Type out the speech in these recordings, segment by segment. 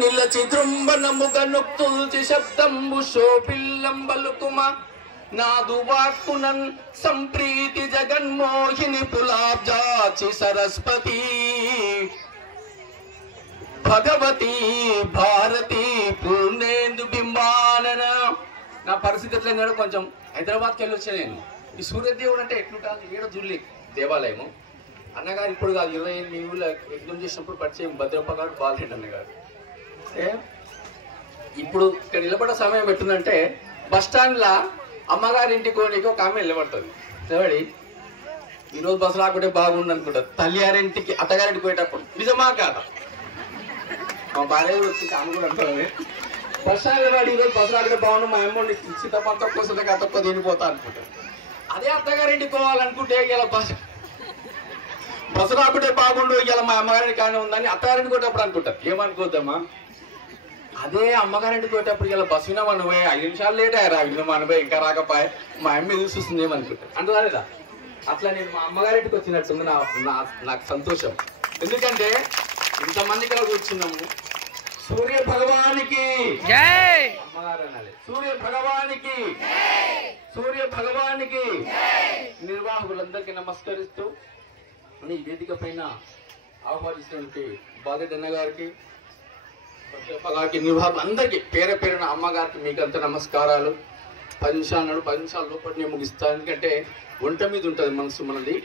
నిలచి దృంబనముగ నొక్తుల్చి శబ్దంబు శోభిల్లం బలుకుమ నాదు వాక్కునన్ సంప్రీతి జగన్మోహిని పులాబ్జాచి సరస్వతి భగవతి భారతి పూర్ణేందు బింబానన. నా పరిస్థితి ఎట్లయినాడు, కొంచెం హైదరాబాద్కి వెళ్ళి వచ్చా నేను. ఈ సూర్యదేవుడు అంటే ఎట్లుంటారు, ఏడ జుల్లి దేవాలయము అన్నగారు. ఇప్పుడు కాదు, 28 ఊళ్ళో యజ్ఞం చేసినప్పుడు పరిచయం భద్రప్ప గారు, బాలరెడ్డి అన్నగారు. ఇప్పుడు ఇక్కడ నిలబడే సమయం ఎట్టుందంటే, బస్ స్టాండ్లో అమ్మగారి ఇంటికి కోనికి ఒక ఆమె నిలబడుతుంది. నిలబడి ఈరోజు బస్సు రాకుంటే బాగుండు అనుకుంటారు. తల్లిగారింటికి అత్తగారింటికి పోయేటప్పుడు నిజమా కాదా, మా భార్య వచ్చి ఆమె కూడా అంటుంది, బస్ స్టాండ్ నిలబడి ఈరోజు బస్సు రాకుంటే బాగుండు, మా అమ్మ సీతపంత కోసం తక్కువ తినిపోతా అనుకుంటారు. అదే అత్తగారింటికి పోవాలనుకుంటే ఇలా బస్సు రాకుంటే బాగుండు, ఇలా మా అమ్మగారింటి కానీ ఉందని అత్తగారింటికి పోయేటప్పుడు అనుకుంటారు. ఏమనుకోద్దమ్మా, అదే అమ్మగారింటికి పోయేటప్పుడు ఇలా బస్సు వినా మనపోయి 5 నిమిషాలు లేట్ అయ్యారా, విన్నా మనపోయి ఇంకా రాకపోయి మా అమ్మ ఎదురు చూస్తుంది ఏమనుకుంటారు అంటున్నా లేదా. అట్లా నేను మా అమ్మగారింటికి వచ్చినట్టుంది నాకు సంతోషం. ఎందుకంటే ఇంతమంది ఇక్కడ కూర్చున్నాము. సూర్య భగవానికి జై, అమ్మగారు అనాలి. సూర్య భగవానికి, సూర్య భగవానికి. నిర్వాహకులందరికీ నమస్కరిస్తూ ఈ వేదిక పైన ఆహ్వానిస్తున్నటువంటి బాలరెడ్డి గారికి, నిర్వాహకులు అందరికీ పేర పేరున అమ్మగారికి మీకంత నమస్కారాలు. 10 నిమిషాలు అన్నాడు, 10 నిమిషాల లోపల నేను ముగిస్తాను. ఎందుకంటే వంట మీద ఉంటుంది మనసు మనది.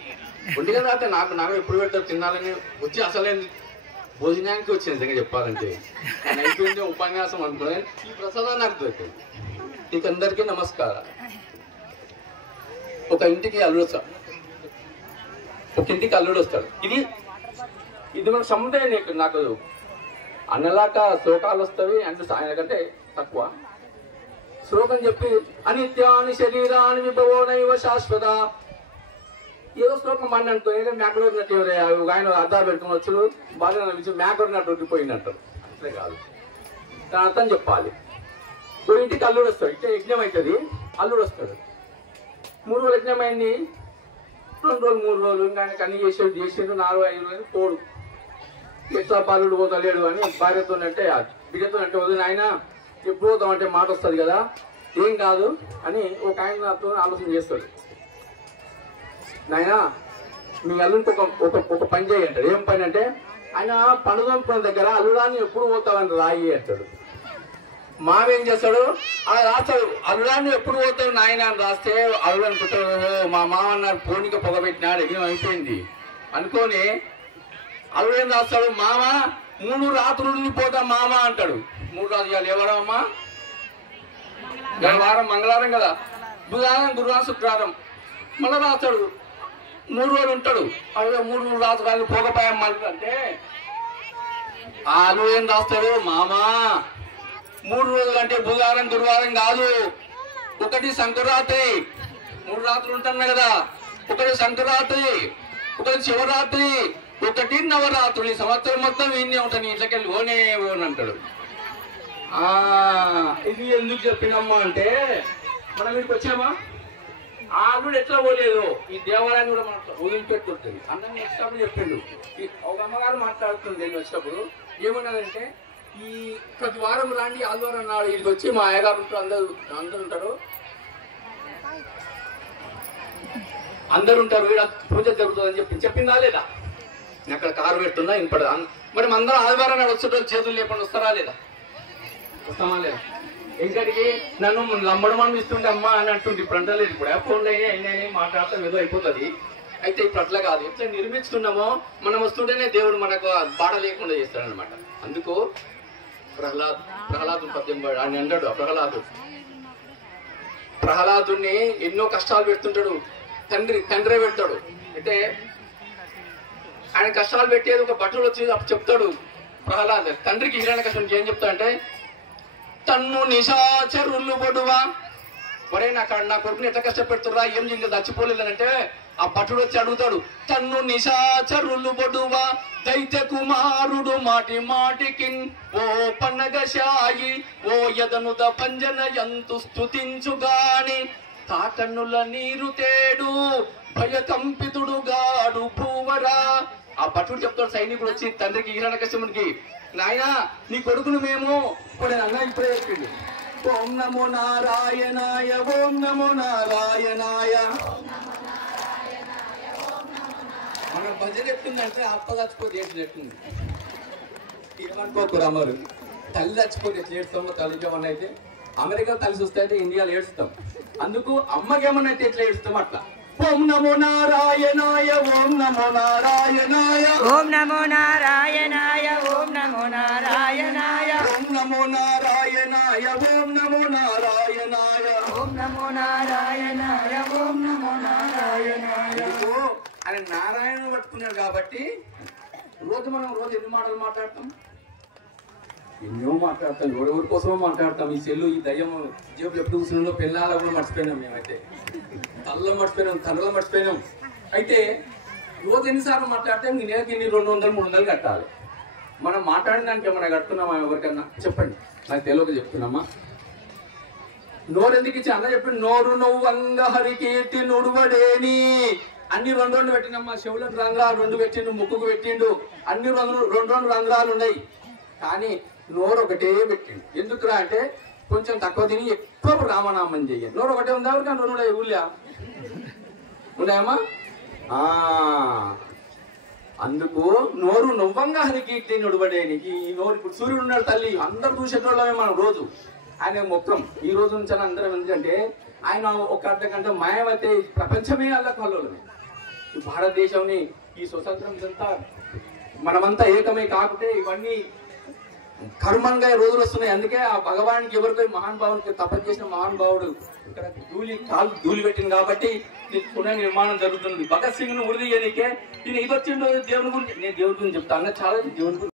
వండిగా దాకా నాకు ఎప్పుడు పెడతారు తినాలని వచ్చి అసలే భోజనానికి వచ్చింది నిజంగా చెప్పాలంటే. అయిపోయింది ఉపన్యాసం అనుకున్నాను, ఈ ప్రసాదం నాకు దొరికింది. మీకు అందరికీ నమస్కారం. ఒక ఇంటికి అల్లుడు వస్తాడు, ఒక ఇంటికి అల్లుడు వస్తాడు. ఇది మన సముదాయం. నాకు అన్నలాక శ్లోకాలు వస్తాయి అంటే ఆయన కంటే తక్కువ శ్లోకం చెప్పి అనిత్యాన్ని శరీరాన్ని విభవోనైవ శాశ్వత ఏదో శ్లోకం బండి అంటూ ఏదో మేకలు ఉన్నట్టు ఆయన అద్దాలు పెట్టుకుని వచ్చి బాగా మేకలు ఉన్నట్టు ఉండిపోయినట్టు. అట్లే కాదు, దాని అర్థం చెప్పాలి. ఇప్పుడు ఇంటికి అల్లుడు వస్తాడు, ఇట్లా యజ్ఞం అవుతుంది, అల్లుడు వస్తాడు. 3 రోజులు యజ్ఞం అయింది, 2 రోజులు 3 రోజులు ఇంకా ఆయనకు అన్ని చేసేది 4, 5 రోజులు పోడు. ఎట్లా బాలుడు పోతలేడు అని భార్యతో అంటే బిడ్డతో అంటే వదిలిన ఆయన ఎప్పుడు పోతామంటే మాట వస్తుంది కదా, ఏం కాదు అని ఒక ఆయన నాతో ఆలోచన చేస్తాడు. నాయన మీ అల్లుడికి ఒక పని చేయి అంటాడు. ఏం పని అంటే, ఆయన పండుగ దగ్గర అల్లుడాన్ని ఎప్పుడు పోతావని రాయి అంటాడు. మావేం చేస్తాడు, అలా రాస్తాడు, అల్లుడాన్ని ఎప్పుడు పోతావు నాయన అని రాస్తే అల్లుడు అనుకుంటాడు, మా మామ అన్నారు పోనీక పొగబెట్టినాడు, ఏం అయిపోయింది అనుకోని అల్లుడు ఏం రాస్తాడు, మామ 3 రాత్రులు పోతా మామ అంటాడు. 3 రాత్రులు ఎవరమ్మా, వారం మంగళవారం కదా, బుధవారం గురువారం శుక్రవారం మళ్ళీ రాస్తాడు. 3 రోజులు ఉంటాడు. అదే 3 రాత్రులు పోగపోయాం మళ్ళీ అంటే ఆ అల్లుడు ఏం రాస్తాడు, మామా 3 రోజులు అంటే బుధవారం గురువారం కాదు, ఒకటి సంక్రాంతి, 3 రాత్రులు ఉంటున్నా కదా, ఒకటి సంక్రాంతి, ఒకటి శివరాత్రి, ఒకటి నవరాత్రులు, ఈ సంవత్సరం మొత్తం ఇన్నే ఉంటాను, ఇంట్లోకెళ్ళి ఓనే అంటాడు. ఇది ఎందుకు చెప్పినమ్మా అంటే, మనం వీడికి వచ్చామా, ఆ అల్లుడు ఎట్లా పోలేదు, ఈ దేవాలయాన్ని కూడా మనం వదిలిపెట్టుకుంటుంది. అందరినీ వచ్చినప్పుడు చెప్పిండు. ఒక అమ్మగారు మాట్లాడుతుంది నేను వచ్చినప్పుడు, ఏమన్నదంటే ఈ ప్రతి వారం రాండి ఆదివారం నాడు వీళ్ళకి వచ్చి మా అయ్యగారు ఉంటారు, అందరు ఉంటారు, వీళ్ళ పూజ జరుగుతుందని చెప్పిందా లేదా. నేను అక్కడ కారు పెడుతున్నా ఇంపడ మరి అందరం ఆదివారం నాడు వచ్చేటప్పుడు చేతులు లేకుండా వస్తారా లేదా, వస్తామా లేదా. ఇంకటికి నన్ను లంబడమని ఇస్తుండే అమ్మ అని అంటుంది. ఇప్పుడు అంటలేదు, ఇప్పుడు ఫోన్లో అయినా మాట్లాడతాం ఏదో అయిపోతుంది. అయితే ఇప్పుడు అట్లా కాదు, ఎట్లా నిర్మిస్తున్నామో మనం వస్తుంటేనే దేవుడు మనకు బాధ లేకుండా చేస్తాడనమాట. అందుకు ప్రహ్లాదు పద్యం అని అంటాడు. ప్రహ్లాదుని ఎన్నో కష్టాలు పెడుతుంటాడు, తండ్రే పెడతాడు. అంటే ఆయన కష్టాలు పెట్టేది ఒక భటుడు వచ్చి చెప్తాడు. ప్రహ్లాద్ తండ్రికి హిరణ్య కష్టం ఏం చెప్తాడంటే, తన్ను నిశాచరులు బొడువా, ఒరే నా కొడుకుని ఎట్లా కష్టపెడుతురా, ఏం చేయలేదు చచ్చిపోలేదనంటే ఆ భటుడు వచ్చి అడుగుతాడు, తన్ను నిశాచరులు బొడువా దైత్య కుమారుడు మాటి మాటికి ఓ పన్నగశాయి ఓ యదనుత పంజన ఎంతు స్తుతించుగాని తాకన్నుల నీరు తేడు భయకంపితుడు గాడు భూవరా ఆ భటుడు చెప్తాడు సైనికుడు వచ్చి తండ్రికి హిరణ్యకశిపునికి, నాయనా నీ కొడుకును మేము ఇప్పుడు అన్న ఇప్పుడే చెప్పింది, ఓం నమో నారాయణాయ ఓం నమో నారాయణాయ. మన భజన ఎట్లుందంటే అప్ప చచ్చిపోతే ఎట్లుంది ఏమనుకోకు అమ్మరు, తల్లి చచ్చిపోతే ఎట్లా ఏడుస్తామో తల్లికి ఏమన్నా అయితే, అమెరికా తల్లి చూస్తే అయితే ఇండియాలో ఏడుస్తాం, అందుకు అమ్మకి ఏమన్నా అయితే ఎట్లా ఏడుస్తాం అట్లా. ఓం నమో నారాయణాయ ఓం నమో నారాయణాయ ఓం నమో నారాయణాయ ఓం నమో నారాయణాయ ఓం నమో నారాయణాయ ఓం నమో నారాయణాయ ఓం నమో నారాయణాయ ఓం నమో నారాయణాయ. ఆయన నారాయణ పట్టుకున్నాడు కాబట్టి మనం రోజు ఎన్ని మాటలు మాట్లాడతాం, ఎన్నో మాట్లాడతాం, ఎవరెవరి కోసమో మాట్లాడతాం. ఈ సెల్లు ఈ దయ్యం జేబులు ఎప్పుడు కూర్చున్నాలో పెళ్ళాల కూడా మర్చిపోయినాం, మేమైతే తల్లలో మర్చిపోయినాం, తల్లలో మర్చిపోయినాం. అయితే రోజు ఎన్నిసార్లు మాట్లాడితే మీ నెలకి 200-300 కట్టాలి. మనం మాట్లాడిన దానికి ఏమైనా కడుతున్నామా ఎవరికన్నా చెప్పండి, నాకు తెలియక చెప్తున్నామా. నోరు ఎందుకు ఇచ్చి అన్న చెప్పిండు, నోరు నవ్వంగ హరికీర్తి నుడువడేని. అన్ని 2 పెట్టినమ్మా, చెవులకు రంధ్రాలు 2 పెట్టిండు, ముక్కుకు పెట్టిండు, అన్ని 2 రంధ్రాలు ఉన్నాయి, కానీ నోరు ఒకటే పెట్టిండు. ఎందుకురా అంటే కొంచెం తక్కువ తిని ఎక్కువ రామనామం చెయ్యండి. నోరు ఒకటే ఉందా ఎవరికన్నా 2 ఉన్నాయి ఊళ్ళా ఉన్నాయమ్మా. అందుకు నోరు నవ్వంగా హరికీర్తి నుడువడేనికి. ఈ నోరు ఇప్పుడు సూర్యుడు ఉన్నాడు తల్లి, అందరు చూసేటోళ్ళమే మనం రోజు. ఆయన మొక్కం ఈ రోజు నుంచి అందరం ఎందుకంటే ఆయన ఒక అర్ధగంట మాయమైతే ప్రపంచమే అల్లకల్లోలమే. ఈ భారతదేశంని ఈ స్వతంత్రం అంతా మనమంతా ఏకమే కాకుంటే ఇవన్నీ కర్మంగా రోజులు వస్తున్నాయి. అందుకే ఆ భగవానికి ఎవరికో మహానుభావునికి తపస్సు చేసిన మహానుభావుడు ఇక్కడ ధూళి పెట్టింది కాబట్టి పునర్నిర్మాణం జరుగుతుంది. భగత్ సింగ్ ను ఉరిదీయనికే ఈయన ఇది వచ్చిండు దేవుని గురించి. నేను దేవుని గురించి చెప్తాను, చాలా దేవుని గురించి